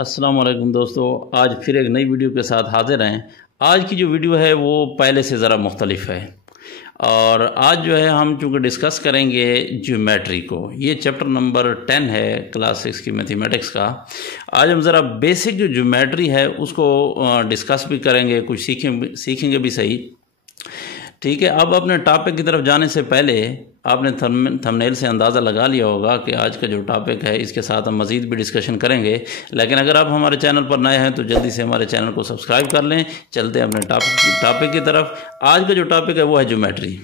अस्सलाम वालेकुम दोस्तों, आज फिर एक नई वीडियो के साथ हाजिर हैं। आज की जो वीडियो है वो पहले से ज़रा मुख्तलिफ है और आज जो है हम चूँकि डिस्कस करेंगे ज्योमेट्री को। ये चैप्टर नंबर 10 है क्लास 6 की मैथमेटिक्स का। आज हम ज़रा बेसिक जो ज्योमेट्री है उसको डिस्कस भी करेंगे, कुछ सीखेंगे भी सही। ठीक है, अब अपने टॉपिक की तरफ जाने से पहले आपने थंबनेल से अंदाज़ा लगा लिया होगा कि आज का जो टॉपिक है इसके साथ हम मज़ीद भी डिस्कशन करेंगे। लेकिन अगर आप हमारे चैनल पर नए हैं तो जल्दी से हमारे चैनल को सब्सक्राइब कर लें। चलते हैं अपने टॉपिक की तरफ। आज का जो टॉपिक है वो है ज्योमेट्री।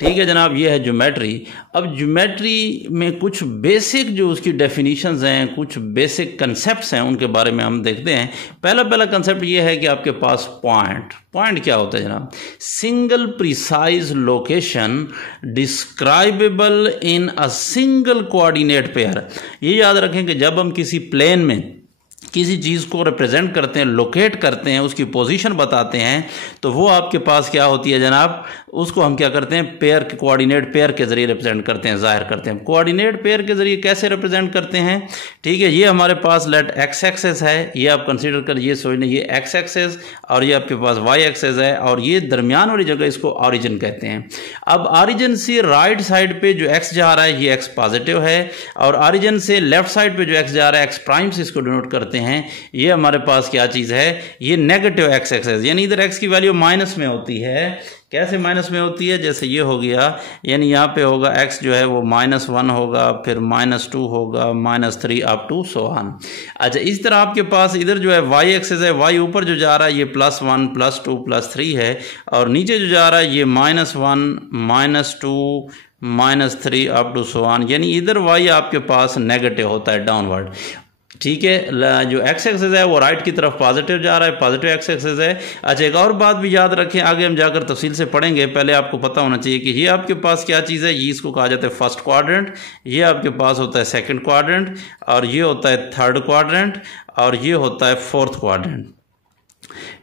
ठीक है जनाब, ये है ज्योमेट्री। अब ज्योमेट्री में कुछ बेसिक जो उसकी डेफिनीशंस हैं, कुछ बेसिक कंसेप्ट्स हैं, उनके बारे में हम देखते हैं। पहला कंसेप्ट ये है कि आपके पास पॉइंट क्या होता है जनाब? Single precise location describable in a single coordinate pair. ये याद रखें कि जब हम किसी प्लेन में किसी चीज़ को रिप्रेजेंट करते हैं, लोकेट करते हैं, उसकी पोजीशन बताते हैं, तो वो आपके पास क्या होती है जनाब? उसको हम क्या करते हैं? पेयर के कोऑर्डिनेट पेयर के जरिए रिप्रेजेंट करते हैं, जाहिर करते हैं। कोऑर्डिनेट पेयर के जरिए कैसे रिप्रेजेंट करते हैं? ठीक है, ये हमारे पास लेट एक्स एक्सेस है, ये आप कंसीडर कर ये सोच लें, ये एक्स एक्सेस और ये आपके पास वाई एक्सेस है और ये दरमियान वाली जगह इसको ऑरिजिन कहते हैं। अब ऑरिजिन से राइट साइड पे जो एक्स जा रहा है ये एक्स पॉजिटिव है और ऑरिजिन से लेफ्ट साइड पे जो एक्स जा रहा है एक्स प्राइम से इसको डिनोट करते हैं। ये हमारे पास क्या चीज है? ये नेगेटिव एक्स एक्सेस, यानी इधर एक्स की वैल्यू माइनस में होती है। कैसे माइनस में होती है? जैसे ये हो गया, यानी यहाँ पे होगा x जो है वो -1 होगा, फिर -2 होगा, -3 अप टू सो ऑन। अच्छा, इस तरह आपके पास इधर जो है y एक्सेस है, y ऊपर जो जा रहा है ये +1 +2 +3 है और नीचे जो जा रहा है ये -1 -2 -3 अप टू सो ऑन, यानी इधर y आपके पास नेगेटिव होता है, डाउनवर्ड। ठीक है, जो एक्स एक्सेस है वो राइट की तरफ पॉजिटिव जा रहा है, पॉजिटिव एक्स एक्सेस है। अच्छा, एक और बात भी याद रखें, आगे हम जाकर तफसील से पढ़ेंगे, पहले आपको पता होना चाहिए कि ये आपके पास क्या चीज़ है। ये इसको कहा जाता है फर्स्ट क्वाड्रेंट, ये आपके पास होता है सेकंड क्वाड्रेंट और ये होता है थर्ड क्वाड्रेंट और ये होता है फोर्थ क्वाड्रेंट।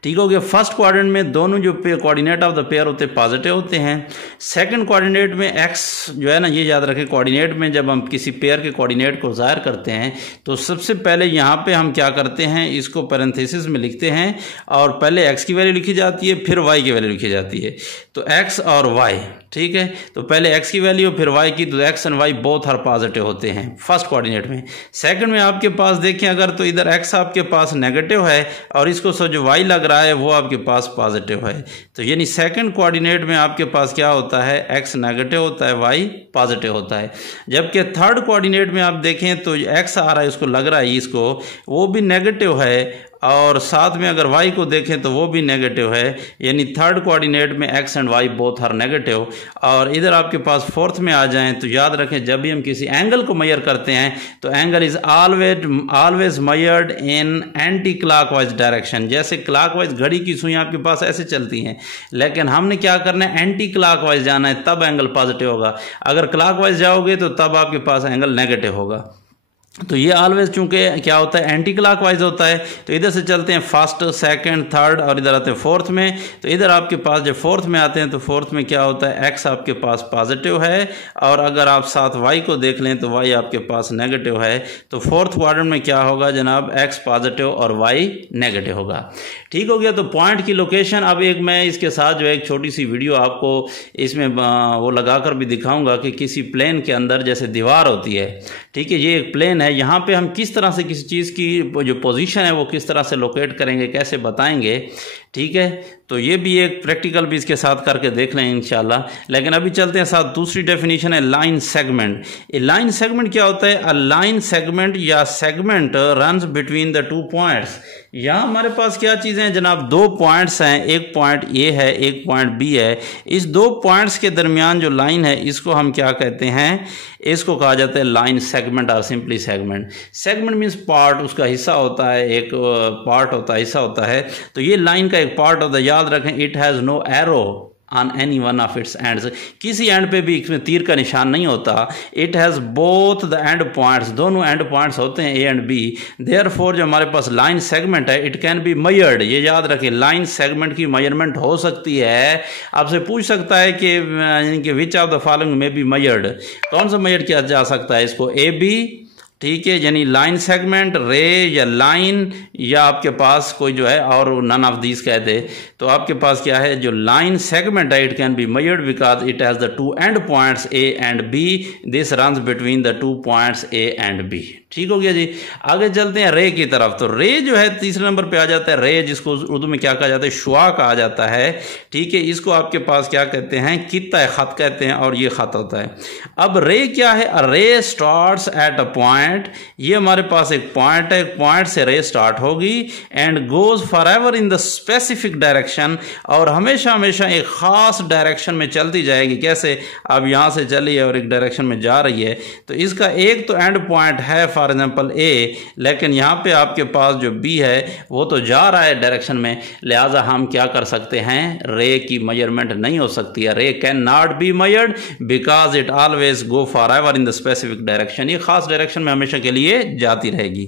ठीक हो गया। फर्स्ट क्वाड्रेंट में दोनों जो कोऑर्डिनेट ऑफ द पेयर होते हैं पॉजिटिव होते हैं। सेकंड कोऑर्डिनेट में एक्स जो है ना, ये याद रखें, कोऑर्डिनेट में जब हम किसी पेयर के कोऑर्डिनेट को ज़ाहिर करते हैं तो सबसे पहले यहाँ पे हम क्या करते हैं, इसको पैरेंथेसिस में लिखते हैं और पहले एक्स की वैल्यू लिखी जाती है, फिर वाई की वैल्यू लिखी जाती है। तो एक्स और वाई, ठीक है, तो पहले एक्स की वैल्यू फिर वाई की, तो x and y both are positive होते हैं फर्स्ट कोऑर्डिनेट में। सेकंड में आपके पास देखें अगर, तो इधर एक्स आपके पास नेगेटिव है और इसको सब जो वाई लग रहा है वो आपके पास पॉजिटिव है। तो यानी सेकंड कोऑर्डिनेट में आपके पास क्या होता है? एक्स नेगेटिव होता है, वाई पॉजिटिव होता है। जबकि थर्ड कोऑर्डिनेट में आप देखें तो एक्स आ रहा है, इसको लग रहा है इसको, वो भी नेगेटिव है और साथ में अगर y को देखें तो वो भी नेगेटिव है, यानी थर्ड कोऑर्डिनेट में x and y both are negative. और इधर आपके पास फोर्थ में आ जाएं तो याद रखें, जब भी हम किसी एंगल को मेजर करते हैं तो angle is always measured in anti clockwise direction. जैसे क्लॉकवाइज घड़ी की सुई आपके पास ऐसे चलती हैं, लेकिन हमने क्या करना है? एंटी क्लॉकवाइज जाना है, तब एंगल पॉजिटिव होगा। अगर क्लॉकवाइज जाओगे तो तब आपके पास एंगल नेगेटिव होगा। तो ये ऑलवेज चूंकि क्या होता है? एंटी क्लॉकवाइज होता है। तो इधर से चलते हैं फर्स्ट, सेकंड, थर्ड और इधर आते हैं फोर्थ में। तो इधर आपके पास जब फोर्थ में आते हैं तो फोर्थ में क्या होता है? एक्स आपके पास पॉजिटिव है और अगर आप साथ वाई को देख लें तो वाई आपके पास नेगेटिव है। तो फोर्थ क्वाड्रेंट में क्या होगा जनाब? एक्स पॉजिटिव और वाई नेगेटिव होगा। ठीक हो गया। तो पॉइंट की लोकेशन, अब एक मैं इसके साथ जो है एक छोटी सी वीडियो आपको इसमें वो लगाकर भी दिखाऊंगा कि किसी प्लेन के अंदर जैसे दीवार होती है, ठीक है, ये एक प्लेन है, यहाँ पे हम किस तरह से किसी चीज़ की जो पोजीशन है वो किस तरह से लोकेट करेंगे, कैसे बताएंगे। ठीक है, तो ये भी एक प्रैक्टिकल भी इसके साथ करके देख लें इंशाल्लाह। लेकिन अभी चलते हैं साथ दूसरी डेफिनेशन है लाइन सेगमेंट। ए लाइन सेगमेंट क्या होता है? अ लाइन सेगमेंट या segment runs between the two points. यहाँ हमारे पास क्या चीज़ें हैं जनाब? दो पॉइंट्स हैं, एक पॉइंट ए है, एक पॉइंट बी है। इस दो पॉइंट्स के दरमियान जो लाइन है इसको हम क्या कहते हैं? इसको कहा जाता है लाइन सेगमेंट और simply segment. Segment means part, उसका हिस्सा होता है, एक पार्ट होता है, हिस्सा होता है। तो ये लाइन का एक पार्ट होता है। याद रखें, it has no arrow on any one of its ends. किसी एंड पे भी इसमें तीर का निशान नहीं होता। It has both the end points, दोनों एंड पॉइंट्स होते हैं ए एंड बी। देयरफॉर जो हमारे पास लाइन सेगमेंट है, इट कैन बी मेजर्ड। ये याद रखें, लाइन सेगमेंट की मेजरमेंट हो सकती है। आपसे पूछ सकता है कि विच ऑफ द फॉलोइंग में बी मेजर्ड, कौन सा मेजर किया जा सकता है इसको? ए बी ठीक है, यानी लाइन सेगमेंट, रे या लाइन, या आपके पास कोई जो है और नन ऑफ दीज कहते, तो आपके पास क्या है, जो लाइन सेगमेंट है it can be measured because it has the two end points A and B, this runs between the two points A and B. ठीक हो गया जी। आगे चलते हैं रे की तरफ। तो रे जो है तीसरे नंबर पे आ जाता है, रे जिसको उर्दू में क्या कहा जाता है, शुआ कहा जाता है। ठीक है, इसको आपके पास क्या कहते हैं, कित्ता खत कहते हैं, और ये खत होता है। अब रे क्या है, रे स्टार्ट्स एट अ पॉइंट, ये हमारे पास एक पॉइंट है, पॉइंट से रे स्टार्ट होगी and goes for ever in the specific direction, और हमेशा हमेशा एक खास डायरेक्शन में चलती जाएगी। कैसे, अब यहां से चली है और एक डायरेक्शन में जा रही है, तो इसका एक तो एंड पॉइंट है फॉर एग्जाम्पल ए, लेकिन यहाँ पे आपके पास जो बी है वो तो जा रहा है डायरेक्शन में, लिहाजा हम क्या कर सकते हैं, रे की मेजरमेंट नहीं हो सकती है। रे can not be measured because it always go for ever in the specific direction, ये खास डायरेक्शन में हमेशा के लिए जाती रहेगी।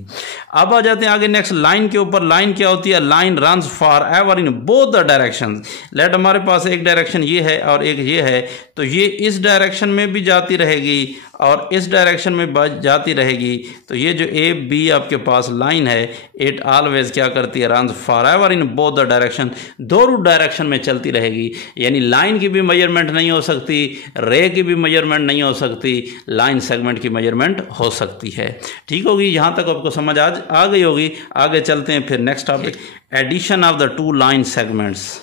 अब आ जाते हैं आगे नेक्स्ट लाइन के ऊपर। लाइन क्या होती है, line runs forever in both the direction. Let हमारे पास एक डायरेक्शन ये है और एक ये है, तो ये इस डायरेक्शन में भी जाती रहेगी और इस डायरेक्शन में जाती रहेगी। तो ये जो ए बी आपके पास लाइन है, इट ऑलवेज क्या करती है, runs forever in both the direction, दोनों डायरेक्शन में चलती रहेगी। यानी लाइन की भी मेजरमेंट नहीं हो सकती, रे की भी मेजरमेंट नहीं हो सकती, लाइन सेगमेंट की मेजरमेंट हो सकती है। ठीक होगी, यहाँ तक आपको समझ आ गई होगी। आगे चलते हैं फिर next topic, addition of the two line segments.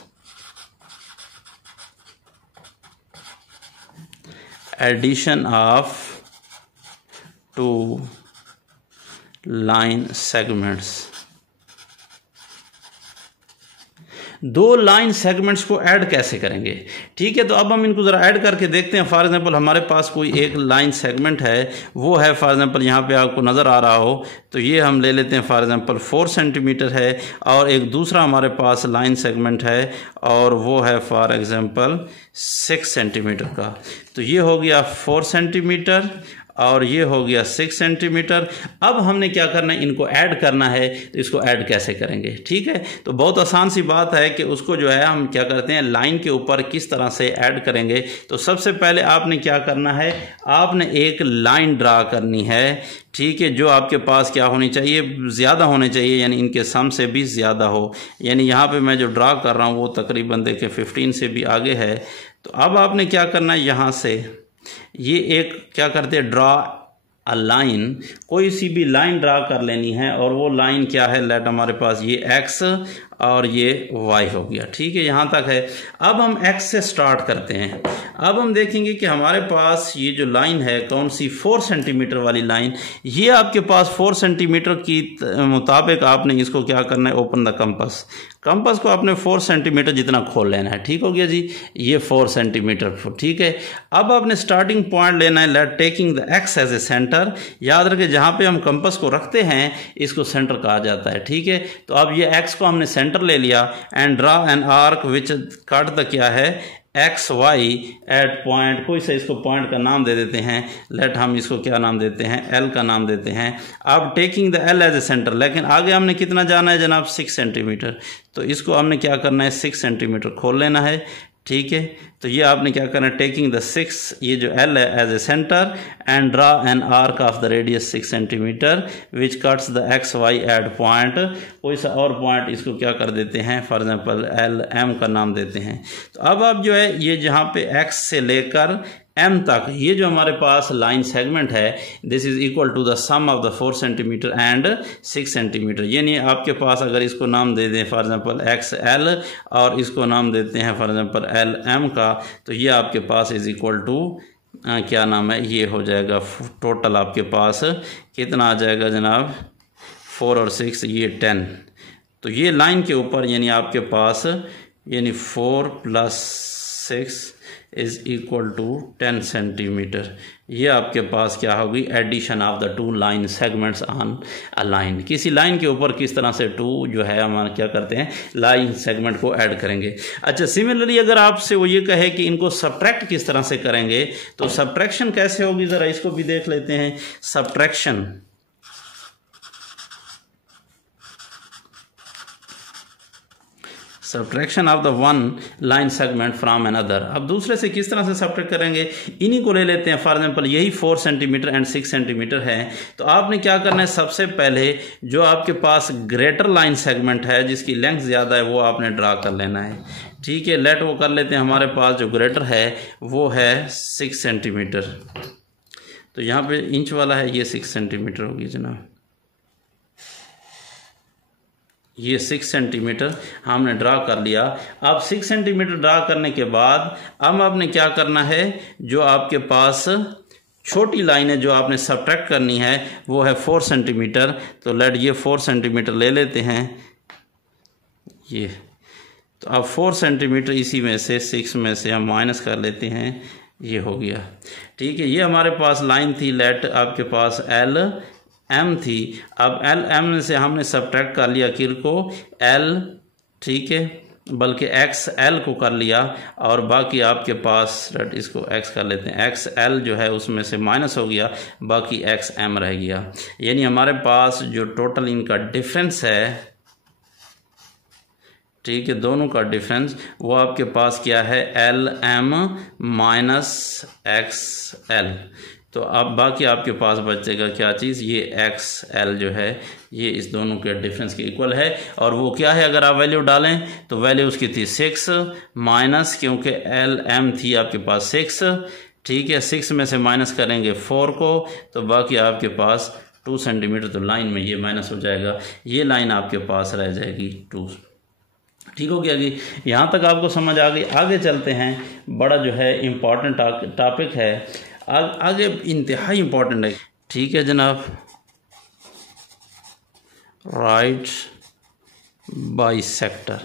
Addition of two line segments, दो लाइन सेगमेंट्स को ऐड कैसे करेंगे। ठीक है, तो अब हम इनको ज़रा ऐड करके देखते हैं। फॉर एग्जांपल हमारे पास कोई एक लाइन सेगमेंट है, वो है फॉर एग्जांपल यहाँ पे आपको नज़र आ रहा हो, तो ये हम ले लेते हैं फॉर एग्जांपल 4 सेंटीमीटर है, और एक दूसरा हमारे पास लाइन सेगमेंट है और वो है फॉर एग्जांपल 6 सेंटीमीटर का। तो ये हो गया 4 सेंटीमीटर और ये हो गया 6 सेंटीमीटर। अब हमने क्या करना है, इनको ऐड करना है। तो इसको ऐड कैसे करेंगे, ठीक है, तो बहुत आसान सी बात है कि उसको जो है हम क्या करते हैं, लाइन के ऊपर किस तरह से ऐड करेंगे। तो सबसे पहले आपने क्या करना है, आपने एक लाइन ड्रा करनी है। ठीक है, जो आपके पास क्या होनी चाहिए, ज़्यादा होने चाहिए, यानी इनके सम से भी ज़्यादा हो। यानी यहाँ पे मैं जो ड्रा कर रहा हूँ वो तकरीबन देखें 15 से भी आगे है। तो अब आपने क्या करना है, यहाँ से ये एक क्या करते हैं, ड्रा अ लाइन, कोई सी भी लाइन ड्रा कर लेनी है, और वो लाइन क्या है, लेट हमारे पास ये एक्स और ये y हो गया। ठीक है, यहाँ तक है। अब हम x से स्टार्ट करते हैं। अब हम देखेंगे कि हमारे पास ये जो लाइन है कौन सी, 4 सेंटीमीटर वाली लाइन। ये आपके पास 4 सेंटीमीटर की मुताबिक आपने इसको क्या करना है, ओपन द कंपास। कंपास को आपने 4 सेंटीमीटर जितना खोल लेना है। ठीक हो गया जी, ये 4 सेंटीमीटर। ठीक है, अब आपने स्टार्टिंग पॉइंट लेना है, let taking the x as a centre. याद रखें जहाँ पे हम कंपास को रखते हैं इसको सेंटर कहा जाता है। ठीक है, तो अब ये x को हमने सेंटर ले लिया and draw an arc which cut the क्या है, एक्स वाई एट पॉइंट, कोई सा इसको पॉइंट का नाम दे देते हैं, लेट हम इसको क्या नाम देते हैं, एल का नाम देते हैं। अब taking the L as a centre, लेकिन आगे हमने कितना जाना है जनाब, 6 सेंटीमीटर। तो इसको हमने क्या करना है, 6 सेंटीमीटर खोल लेना है। ठीक है, तो ये आपने क्या करना है, टेकिंग द 6, ये जो एल है as a centre, and draw an arc of the radius 6 centimetre which cuts the x y at point. कोई सा और पॉइंट इसको क्या कर देते हैं, फॉर एग्जांपल एल एम का नाम देते हैं। तो अब आप जो है ये जहाँ पे एक्स से लेकर m तक, ये जो हमारे पास लाइन सेगमेंट है, this is equal to the sum of the 4 centimetre and 6 centimetre. यानी आपके पास अगर इसको नाम दे दें फॉर एग्जांपल एक्स एल और इसको नाम देते हैं फॉर एग्जांपल एल एम का, तो ये आपके पास इज इक्वल टू क्या नाम है, ये हो जाएगा टोटल आपके पास कितना आ जाएगा जनाब, 4 और 6 ये 10। तो ये लाइन के ऊपर यानी आपके पास यानी 4 + 6 इज इक्वल टू 10 सेंटीमीटर। ये आपके पास क्या होगी, addition of the two line segments on a line. किसी लाइन के ऊपर किस तरह से टू जो है हम क्या करते हैं, लाइन सेगमेंट को ऐड करेंगे। अच्छा, सिमिलरली अगर आपसे वो ये कहे कि इनको सब्ट्रैक्ट किस तरह से करेंगे, तो सब्ट्रैक्शन कैसे होगी, ज़रा इसको भी देख लेते हैं। Subtraction, subtraction of the one line segment from another. अब दूसरे से किस तरह से सब्ट्रैक्ट करेंगे, इन्हीं को ले लेते हैं। फॉर एग्जांपल यही 4 सेंटीमीटर एंड 6 सेंटीमीटर है, तो आपने क्या करना है, सबसे पहले जो आपके पास ग्रेटर लाइन सेगमेंट है जिसकी लेंथ ज़्यादा है वो आपने ड्रा कर लेना है। ठीक है, लेट वो कर लेते हैं। हमारे पास जो ग्रेटर है वो है 6 सेंटीमीटर, तो यहाँ पे इंच वाला है, ये 6 सेंटीमीटर होगी जनाब। ये 6 सेंटीमीटर हमने ड्रा कर लिया। अब 6 सेंटीमीटर ड्रा करने के बाद अब आपने क्या करना है, जो आपके पास छोटी लाइन है जो आपने सब्ट्रैक्ट करनी है वो है 4 सेंटीमीटर। तो लेट ये 4 सेंटीमीटर ले लेते हैं ये। तो अब 4 सेंटीमीटर इसी में से 6 में से हम माइनस कर लेते हैं, ये हो गया। ठीक है, ये हमारे पास लाइन थी, लेट आपके पास एल एम थी। अब एल एम से हमने सब्ट्रैक्ट कर लिया किर को एल, ठीक है, बल्कि एक्स एल को कर लिया, और बाकी आपके पास इसको एक्स कर लेते हैं, एक्स एल जो है उसमें से माइनस हो गया, बाकी एक्स एम रह गया। यानी हमारे पास जो टोटल इनका डिफरेंस है, ठीक है, दोनों का डिफरेंस वो आपके पास क्या है, L M minus x L. तो अब बाकी आपके पास बचेगा क्या चीज़, ये एक्स एल जो है ये इस दोनों के डिफरेंस के इक्वल है। और वो क्या है, अगर आप वैल्यू डालें तो वैल्यू उसकी थी 6 माइनस, क्योंकि एल एम थी आपके पास 6, ठीक है, 6 में से माइनस करेंगे 4 को, तो बाकी आपके पास 2 सेंटीमीटर, तो लाइन में ये माइनस हो जाएगा, ये लाइन आपके पास रह जाएगी 2। ठीक हो गया कि यहाँ तक आपको समझ आ गई। आगे चलते हैं, बड़ा जो है इम्पॉर्टेंट टॉपिक है, आगे इंतहाई इम्पॉर्टेंट है। ठीक है जनाब, राइट बाइसेक्टर।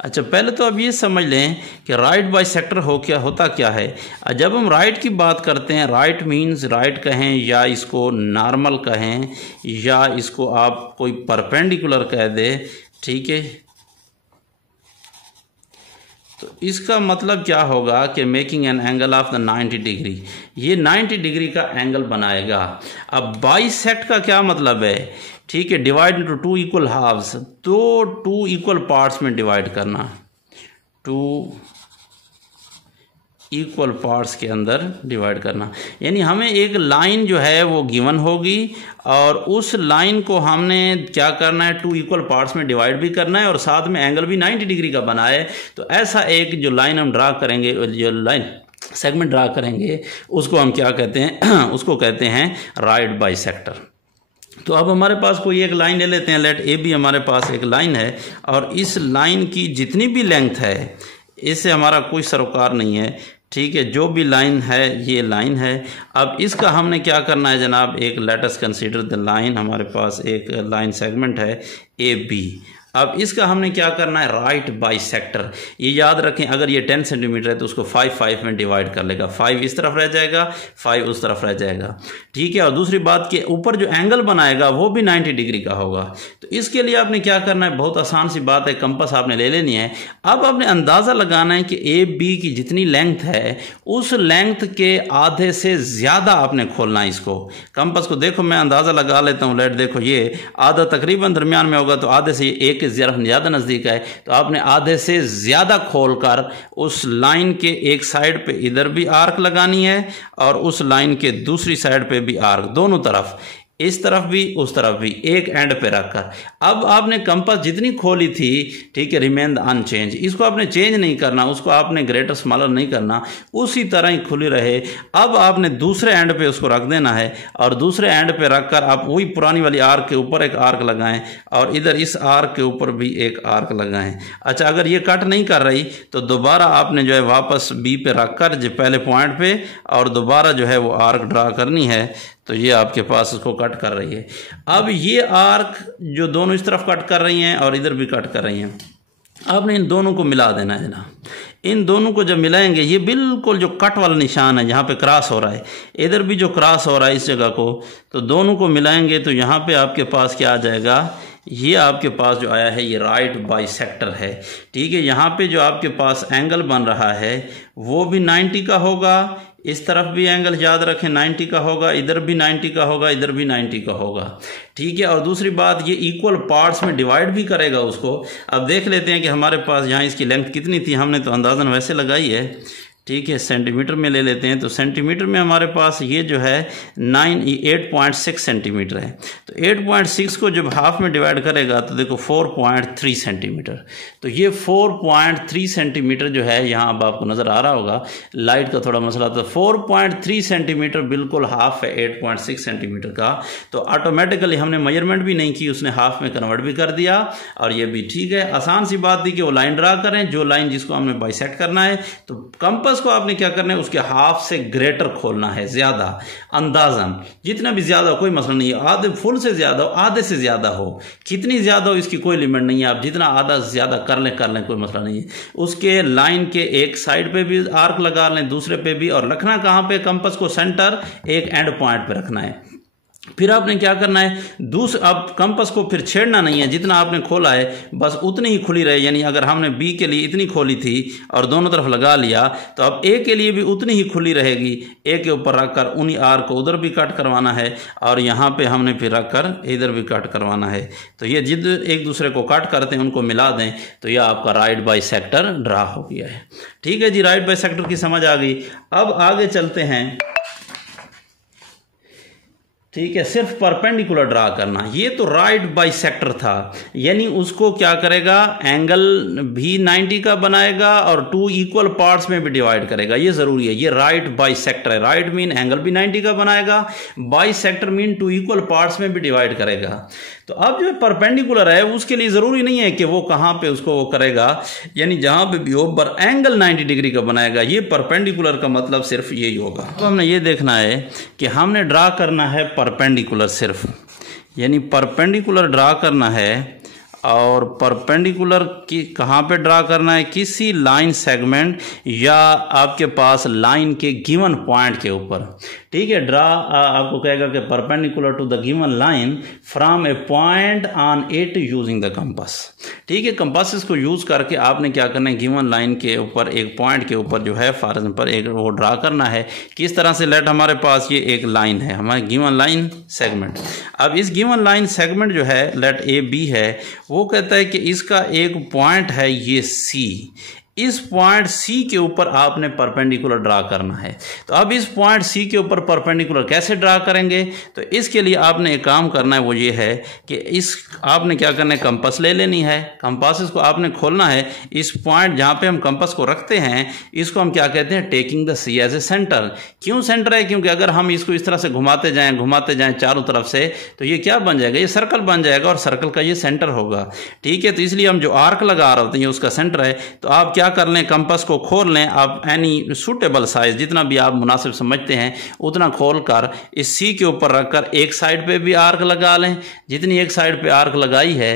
अच्छा, पहले तो अब ये समझ लें कि राइट बाइसेक्टर होता क्या है। जब हम राइट की बात करते हैं, राइट मीन्स राइट कहें या इसको नॉर्मल कहें या इसको आप कोई परपेंडिकुलर कह दे, ठीक है, तो इसका मतलब क्या होगा कि making an angle of the 90 degree, ये 90 डिग्री का एंगल बनाएगा। अब बाइसेक्ट का क्या मतलब है, ठीक है, डिवाइड इनटू 2 इक्वल हाफ्स, तो 2 इक्वल पार्ट्स में डिवाइड करना, 2 इक्वल पार्ट्स के अंदर डिवाइड करना। यानी हमें एक लाइन जो है वो गिवन होगी और उस लाइन को हमने क्या करना है, 2 इक्वल पार्ट्स में डिवाइड भी करना है और साथ में एंगल भी 90 डिग्री का बना है। तो ऐसा एक जो लाइन हम ड्रा करेंगे, जो लाइन सेगमेंट ड्रा करेंगे, उसको हम क्या कहते हैं, उसको कहते हैं राइट बाइसेक्टर। तो अब हमारे पास कोई एक लाइन ले लेते हैं, लेट ए बी हमारे पास एक लाइन है और इस लाइन की जितनी भी लेंथ है इससे हमारा कोई सरोकार नहीं है, ठीक है, जो भी लाइन है ये लाइन है। अब इसका हमने क्या करना है जनाब, एक let us consider the line, हमारे पास एक लाइन सेगमेंट है ए बी। अब इसका हमने क्या करना है, राइट बाइसेक्टर। ये याद रखें, अगर ये 10 सेंटीमीटर है तो उसको 5 में डिवाइड कर लेगा, 5 इस तरफ रह जाएगा, 5 उस तरफ रह जाएगा, ठीक है। और दूसरी बात के ऊपर जो एंगल बनाएगा वो भी 90 डिग्री का होगा। तो इसके लिए आपने क्या करना है, बहुत आसान सी बात है, कंपास आपने ले लेनी है। अब आपने अंदाज़ा लगाना है कि ए बी की जितनी लेंथ है उस लेंथ के आधे से ज़्यादा आपने खोलना है इसको। कंपास को देखो, मैं अंदाज़ा लगा लेता हूँ, लेट देखो, ये आधा तकरीबन दरमियान में होगा, तो आधे से एक के ज़्यादा नज़दीक है, तो आपने आधे से ज़्यादा खोलकर उस लाइन के एक साइड पे इधर भी आर्क लगानी है और उस लाइन के दूसरी साइड पे भी आर्क, दोनों तरफ, इस तरफ भी उस तरफ भी, एक एंड पे रखकर। अब आपने कंपास जितनी खोली थी, ठीक है, रिमेन अनचेंज, इसको आपने चेंज नहीं करना, उसको आपने ग्रेटर स्मॉलर नहीं करना, उसी तरह ही खुली रहे। अब आपने दूसरे एंड पे उसको रख देना है और दूसरे एंड पे रखकर आप वही पुरानी वाली आर्क के ऊपर एक आर्क लगाएं और इधर इस आर्क के ऊपर भी एक आर्क लगाएं। अच्छा, अगर ये कट नहीं कर रही तो दोबारा आपने जो है वापस बी पे रखकर जो पहले पॉइंट पे और दोबारा जो है वो आर्क ड्रा करनी है, तो ये आपके पास उसको कट कर रही है। अब ये आर्क जो दोनों इस तरफ कट कर रही हैं और इधर भी कट कर रही हैं, आपने इन दोनों को मिला देना है ना। इन दोनों को जब मिलाएंगे, ये बिल्कुल जो कट वाला निशान है जहाँ पे क्रॉस हो रहा है, इधर भी जो क्रॉस हो रहा है इस जगह को, तो दोनों को मिलाएंगे तो यहाँ पे आपके पास क्या आ जाएगा, ये आपके पास जो आया है ये राइट बाइसेक्टर है, ठीक है। यहाँ पे जो आपके पास एंगल बन रहा है वो भी 90 का होगा, इस तरफ भी एंगल याद रखें 90 का होगा, इधर भी 90 का होगा, इधर भी 90 का होगा। ठीक है, और दूसरी बात ये इक्वल पार्ट्स में डिवाइड भी करेगा उसको। अब देख लेते हैं कि हमारे पास यहाँ इसकी लेंथ कितनी थी, हमने तो अंदाज़न वैसे लगाई है। ठीक है, सेंटीमीटर में ले लेते हैं, तो सेंटीमीटर में हमारे पास ये जो है 8.6 सेंटीमीटर है। तो 8.6 को जब हाफ में डिवाइड करेगा तो देखो 4.3 सेंटीमीटर। तो ये 4.3 सेंटीमीटर जो है यहाँ अब आपको नज़र आ रहा होगा, लाइट का थोड़ा मसला था। 4.3 सेंटीमीटर बिल्कुल हाफ है 8.6 सेंटीमीटर का। तो ऑटोमेटिकली हमने मेजरमेंट भी नहीं की, उसने हाफ में कन्वर्ट भी कर दिया और ये भी ठीक है। आसान सी बात थी कि वो लाइन ड्रा करें, जो लाइन जिसको हमने बाइसेक्ट करना है। तो कंपास को आपने क्या करना है, उसके हाफ से ग्रेटर खोलना है, ज्यादा अंदाजन, जितना भी ज्यादा कोई मसला नहीं है। आधे फुल से ज्यादा हो, आधे से ज्यादा हो, कितनी ज्यादा हो इसकी कोई लिमिट नहीं है। आप जितना आधा से ज्यादा कर लें कोई मसला नहीं है। उसके लाइन के एक साइड पे भी आर्क लगा लें, दूसरे पे भी, और रखना कहां पे, कंपास को सेंटर एक एंड पॉइंट पे रखना है। फिर आपने क्या करना है, अब कंपास को फिर छेड़ना नहीं है, जितना आपने खोला है बस उतनी ही खुली रहे। यानी अगर हमने बी के लिए इतनी खोली थी और दोनों तरफ लगा लिया, तो अब ए के लिए भी उतनी ही खुली रहेगी। ए के ऊपर रखकर उन्हीं आर को उधर भी कट करवाना है और यहाँ पे हमने फिर रखकर इधर भी कट करवाना है। तो ये जिद एक दूसरे को कट करते हैं उनको मिला दें, तो यह आपका राइट बाइसेक्टर ड्रा हो गया है। ठीक है जी, राइट बाइसेक्टर की समझ आ गई। अब आगे चलते हैं। ठीक है, सिर्फ परपेंडिकुलर ड्रा करना। ये तो राइट बाइसेक्टर था, यानी उसको क्या करेगा, एंगल भी 90 का बनाएगा और 2 इक्वल पार्ट्स में भी डिवाइड करेगा। ये जरूरी है, ये राइट बाइसेक्टर है। राइट मीन एंगल भी 90 का बनाएगा, बाइसेक्टर मीन 2 इक्वल पार्ट्स में भी डिवाइड करेगा। तो अब जो परपेंडिकुलर है उसके लिए जरूरी नहीं है कि वो कहां पे उसको वो करेगा, यानी जहां पे भी हो पर एंगल 90 डिग्री का बनाएगा। ये परपेंडिकुलर का मतलब सिर्फ यही होगा। तो हमने ये देखना है कि हमने ड्रा करना है परपेंडिकुलर सिर्फ, यानी परपेंडिकुलर ड्रा करना है। और परपेंडिकुलर की कहाँ पे ड्रा करना है, किसी लाइन सेगमेंट या आपके पास लाइन के गिवन पॉइंट के ऊपर। ठीक है, ड्रा आपको कहेगा कि perpendicular to the given line from a point on it using the compass. ठीक है, कंपासेस को यूज करके आपने क्या करना है, गिवन लाइन के ऊपर एक पॉइंट के ऊपर जो है फॉर एग्जांपल एक वो ड्रा करना है। किस तरह से, लेट हमारे पास ये एक लाइन है, हमारी गिवन लाइन सेगमेंट। अब इस गिवन लाइन सेगमेंट जो है लेट ए बी है, वो कहता है कि इसका एक पॉइंट है ये सी। इस पॉइंट सी के ऊपर आपने परपेंडिकुलर ड्रा करना है। तो अब इस पॉइंट सी के ऊपर परपेंडिकुलर कैसे ड्रा करेंगे, तो इसके लिए आपने एक काम करना है, वो ये है कि इस आपने क्या करना है, कंपास ले लेनी है। कंपास को आपने खोलना है। इस पॉइंट जहां पे हम कंपास को रखते हैं इसको हम क्या कहते हैं, taking the C as a centre. क्यों सेंटर है, क्योंकि अगर हम इसको इस तरह से घुमाते जाएं चारों तरफ से, तो ये क्या बन जाएगा, ये सर्कल बन जाएगा और सर्कल का ये सेंटर होगा। ठीक है, तो इसलिए हम जो आर्क लगा रहे होते हैं उसका सेंटर है। तो आप क्या कर लें, कंपास को खोल लें, आप एनी सूटेबल साइज जितना भी आप मुनासिब समझते हैं उतना खोलकर इस सी के ऊपर रखकर एक साइड पे भी आर्क लगा लें। जितनी एक साइड पे आर्क लगाई है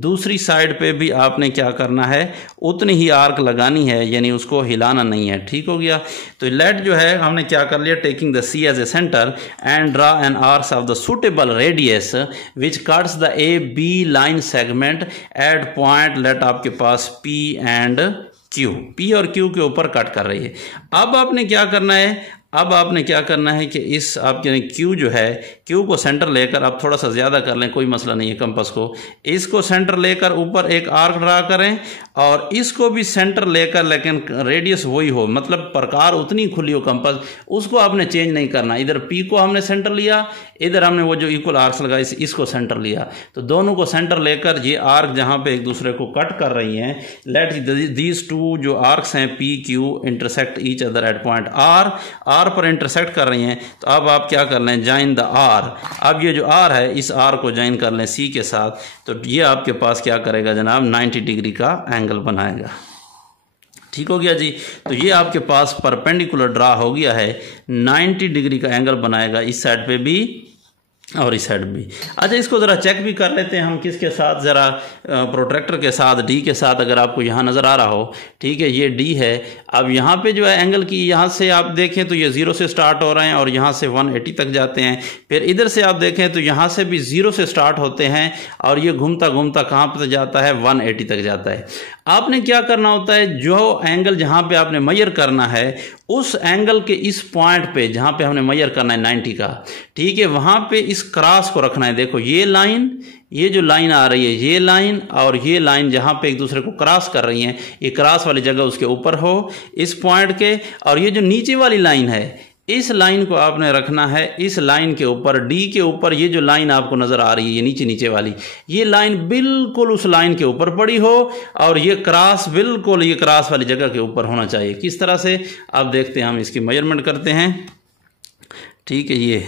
दूसरी साइड पे भी आपने क्या करना है, उतनी ही आर्क लगानी है, यानी उसको हिलाना नहीं है। ठीक हो गया। तो लेट जो है हमने क्या कर लिया, taking the C as a centre and draw an arcs of the suitable radius which cuts the A B line segment at point let आपके पास पी एंड क्यू। पी और क्यू के ऊपर कट कर रही है। अब आपने क्या करना है, अब आपने क्या करना है कि इस आपके क्यू जो है, क्यू को सेंटर लेकर आप थोड़ा सा ज़्यादा कर लें, कोई मसला नहीं है। कंपास को इसको सेंटर लेकर ऊपर एक आर्क ड्रा करें और इसको भी सेंटर लेकर, लेकिन रेडियस वही हो, मतलब प्रकार उतनी खुली हो कंपास, उसको आपने चेंज नहीं करना। इधर पी को हमने सेंटर लिया, इधर हमने वो जो इक्वल आर्क्स लगाए इसको सेंटर लिया। तो दोनों को सेंटर लेकर ये आर्क जहाँ पे एक दूसरे को कट कर रही हैं, लेट दीज टू जो आर्क्स हैं P Q intersect each other at point R पर इंटरसेक्ट कर रही हैं। तो अब आप क्या कर लें, ज्वाइन द आर। अब ये जो आर है इस आर को ज्वाइन कर लें सी के साथ। तो ये आपके पास क्या करेगा जनाब, 90 डिग्री का एंगल बनाएगा। ठीक हो गया जी। तो ये आपके पास परपेंडिकुलर ड्रा हो गया है, 90 डिग्री का एंगल बनाएगा इस साइड पे भी और इस साइड भी। अच्छा, इसको ज़रा चेक भी कर लेते हैं हम किसके साथ, ज़रा प्रोट्रैक्टर के साथ, डी के साथ। अगर आपको यहाँ नज़र आ रहा हो, ठीक है, ये डी है। अब यहाँ पे जो है एंगल की, यहाँ से आप देखें तो ये 0 से स्टार्ट हो रहे हैं और यहाँ से 180 तक जाते हैं। फिर इधर से आप देखें तो यहाँ से भी 0 से स्टार्ट होते हैं और ये घूमता घूमता कहाँ पर जाता है, 180 तक जाता है। आपने क्या करना होता है, जो एंगल जहाँ पे आपने मेजर करना है उस एंगल के इस पॉइंट पे जहाँ पे हमने मेजर करना है 90 का, ठीक है, वहाँ पे इस क्रॉस को रखना है। देखो ये लाइन, ये जो लाइन आ रही है, ये लाइन और ये लाइन जहाँ पे एक दूसरे को क्रॉस कर रही हैं, ये क्रॉस वाली जगह उसके ऊपर हो इस पॉइंट के, और ये जो नीचे वाली लाइन है इस लाइन को आपने रखना है इस लाइन के ऊपर, डी के ऊपर। ये जो लाइन आपको नज़र आ रही है, ये नीचे नीचे वाली, ये लाइन बिल्कुल उस लाइन के ऊपर पड़ी हो और ये क्रॉस बिल्कुल ये क्रॉस वाली जगह के ऊपर होना चाहिए। किस तरह से, अब देखते हैं, हम इसकी मेजरमेंट करते हैं। ठीक है, ये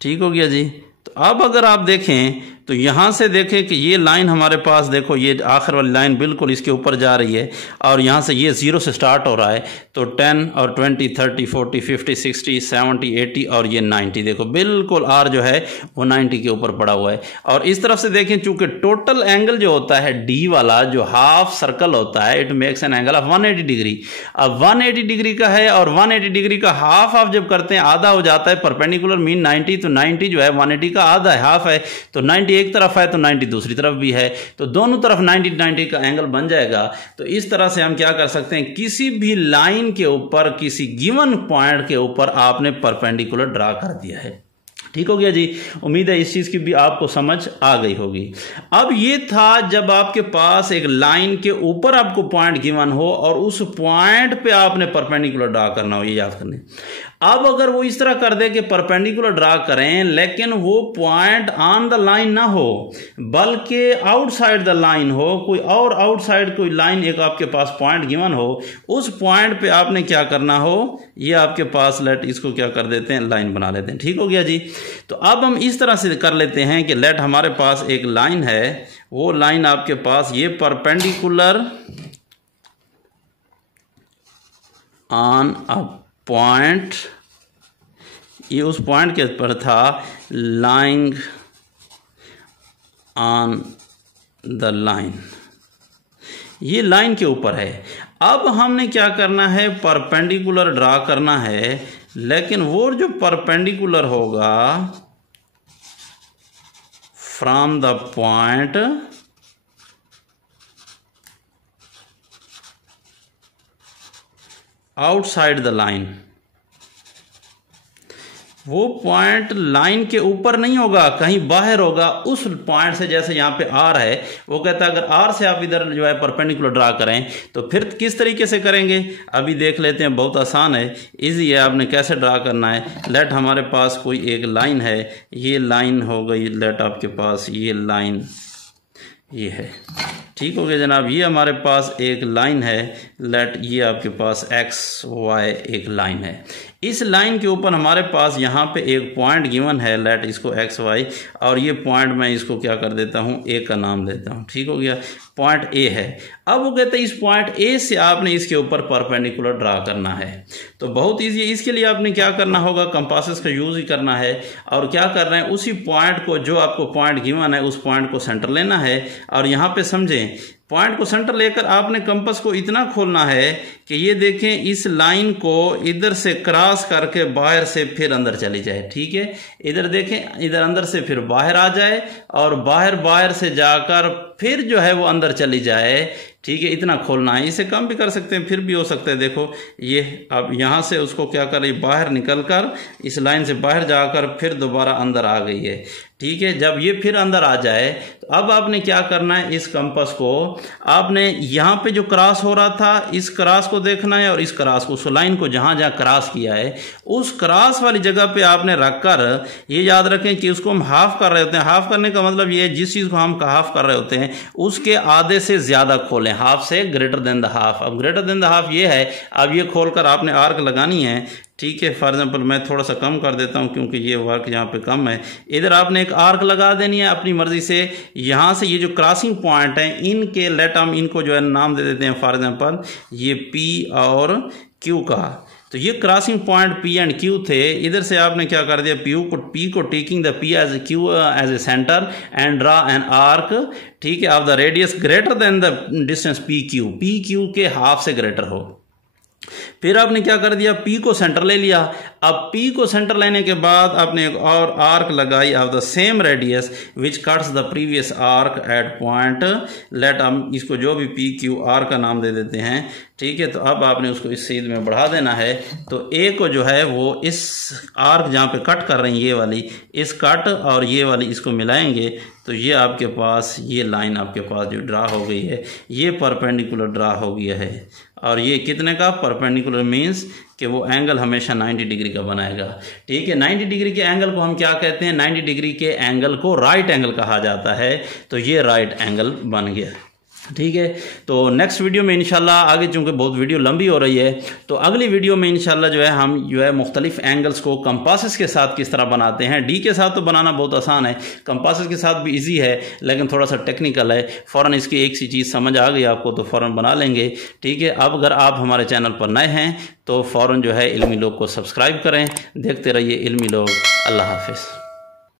ठीक हो गया जी। तो अब अगर आप देखें तो यहाँ से देखें कि ये लाइन हमारे पास, देखो ये आखिर वाली लाइन बिल्कुल इसके ऊपर जा रही है और यहाँ से ये 0 से स्टार्ट हो रहा है। तो 10 और 20, 30, 40, 50, 60, 70, 80 और ये 90, देखो बिल्कुल आर जो है वो 90 के ऊपर पड़ा हुआ है। और इस तरफ से देखें, चूंकि टोटल एंगल जो होता है डी वाला जो हाफ सर्कल होता है, it makes an angle of 180 degree. अब 180 डिग्री का है और 180 डिग्री का हाफ आप जब करते हैं आधा हो जाता है, परपेंडिकुलर मीन 90, तो 90 जो है 180 का आधा है, हाफ है। तो 90 एक तरफ है तो 90 दूसरी तरफ भी है, तो दोनों तरफ 90 का एंगल बन जाएगा। तो इस तरह से हम क्या कर सकते हैं, किसी भी लाइन के ऊपर किसी गिवन पॉइंट के ऊपर आपने परपेंडिकुलर ड्रा कर दिया है। ठीक हो गया जी। उम्मीद है इस चीज की भी आपको समझ आ गई होगी। अब ये था जब आपके पास एक लाइन के ऊपर आपको पॉइंट गिवन हो और उस पॉइंट पे आपने परपेंडिकुलर ड्रा करना हो, ये याद करने। अब अगर वो इस तरह कर दे कि परपेंडिकुलर ड्रा करें लेकिन वो पॉइंट ऑन द लाइन ना हो बल्कि आउटसाइड द लाइन हो, कोई और आउटसाइड कोई लाइन एक आपके पास पॉइंट गिवन हो, उस पॉइंट पे आपने क्या करना हो, ये आपके पास लेट इसको क्या कर देते हैं, लाइन बना लेते हैं। ठीक हो गया जी। तो अब हम इस तरह से कर लेते हैं कि लेट हमारे पास एक लाइन है, वो लाइन आपके पास ये परपेंडिकुलर ऑन अ पॉइंट, ये उस पॉइंट के ऊपर था, लाइंग ऑन द लाइन, ये लाइन के ऊपर है। अब हमने क्या करना है, परपेंडिकुलर ड्रा करना है, लेकिन वो जो परपेंडिकुलर होगा from the point outside the line, वो पॉइंट लाइन के ऊपर नहीं होगा, कहीं बाहर होगा उस पॉइंट से। जैसे यहाँ पे आर है, वो कहता है अगर आर से आप इधर जो है परपेंडिकुलर ड्रा करें तो फिर किस तरीके से करेंगे, अभी देख लेते हैं। बहुत आसान है, इजी है, आपने कैसे ड्रा करना है। लेट हमारे पास कोई एक लाइन है, ये लाइन हो गई, लेट आपके पास ये लाइन ये है। ठीक हो गया जनाब, ये हमारे पास एक लाइन है, लेट ये आपके पास एक्स वाई एक लाइन है। इस लाइन के ऊपर हमारे पास यहाँ पे एक पॉइंट गिवन है, लेट इसको एक्स वाई, और ये पॉइंट मैं इसको क्या कर देता हूँ, ए का नाम देता हूँ। ठीक हो गया, पॉइंट ए है। अब वो कहते हैं इस पॉइंट ए से आपने इसके ऊपर परपेंडिकुलर ड्रा करना है। तो बहुत ईजी है, इसके लिए आपने क्या करना होगा, कंपासेस का यूज ही करना है। और क्या कर रहे हैं, उसी पॉइंट को, जो आपको पॉइंट गिवन है, उस पॉइंट को सेंटर लेना है। और यहाँ पे समझें, पॉइंट को सेंटर लेकर आपने कंपास को इतना खोलना है कि ये देखें इस लाइन को इधर से क्रॉस करके बाहर से फिर अंदर चली जाए। ठीक है, इधर देखें, इधर अंदर से फिर बाहर आ जाए और बाहर से जाकर फिर जो है वो अंदर चली जाए। ठीक है, इतना खोलना है, इसे कम भी कर सकते हैं, फिर भी हो सकता है। देखो ये अब यहाँ से उसको क्या कर रही, बाहर निकलकर इस लाइन से बाहर जाकर फिर दोबारा अंदर आ गई है। ठीक है, जब ये फिर अंदर आ जाए तो अब आपने क्या करना है, इस कंपास को आपने यहाँ पे जो क्रॉस हो रहा था, इस क्रॉस को देखना है और इस क्रॉस को, उस लाइन को जहाँ जहाँ क्रॉस किया है उस क्रॉस वाली जगह पे आपने रखकर, ये याद रखें कि उसको हम हाफ कर रहे होते हैं। हाफ करने का मतलब ये है, जिस चीज़ को हम हाफ कर रहे होते हैं उसके आधे से ज़्यादा खोलें, हाफ से ग्रेटर देन द हाफ। अब ग्रेटर देन द हाफ ये है, अब ये खोलकर आपने आर्क लगानी है। ठीक है, फॉर एग्जाम्पल मैं थोड़ा सा कम कर देता हूँ क्योंकि ये वर्क यहाँ पे कम है। इधर आपने एक आर्क लगा देनी है अपनी मर्जी से। यहाँ से ये जो क्रॉसिंग पॉइंट है, इनके लेट हम इनको जो है नाम दे देते हैं, फॉर एग्जाम्पल ये पी और क्यू का। तो ये crossing point P and Q थे। इधर से आपने क्या कर दिया, पी को taking the P as Q as a centre and draw an arc. ठीक है, of the radius greater than the distance P Q के हाफ से ग्रेटर हो। फिर आपने क्या कर दिया, पी को सेंटर ले लिया। अब पी को सेंटर लेने के बाद आपने एक और आर्क लगाई of the same radius which cuts the previous arc eight point late, हम इसको जो भी पी क्यू आर का नाम दे देते हैं, ठीक है। तो अब आपने उसको इस सीध में बढ़ा देना है। तो ए को जो है वो इस आर्क जहाँ पे कट कर रही है ये वाली, इस कट और ये वाली इसको मिलाएंगे तो ये आपके पास ये लाइन आपके पास जो ड्रा हो गई है ये परपेंडिकुलर ड्रा हो गया है। और ये कितने का परपेंडिकुलर मीन्स कि वो एंगल हमेशा 90 डिग्री का बनाएगा, ठीक है। 90 डिग्री के एंगल को हम क्या कहते हैं, 90 डिग्री के एंगल को राइट एंगल कहा जाता है। तो ये राइट एंगल बन गया, ठीक है। तो नेक्स्ट वीडियो में इंशाल्लाह आगे, चूँकि बहुत वीडियो लंबी हो रही है, तो अगली वीडियो में इंशाल्लाह जो है हम जो है मुख्तलिफ एंगल्स को कंपासेस के साथ किस तरह बनाते हैं। डी के साथ तो बनाना बहुत आसान है, कंपासेस के साथ भी इजी है, लेकिन थोड़ा सा टेक्निकल है। फ़ौरन इसकी एक सी चीज़ समझ आ गई आपको तो फ़ौरन बना लेंगे, ठीक है। अब अगर आप हमारे चैनल पर नए हैं तो फ़ौरन जो है इल्मी लोग को सब्सक्राइब करें। देखते रहिए इल्मी लोग। अल्लाह हाफिज़।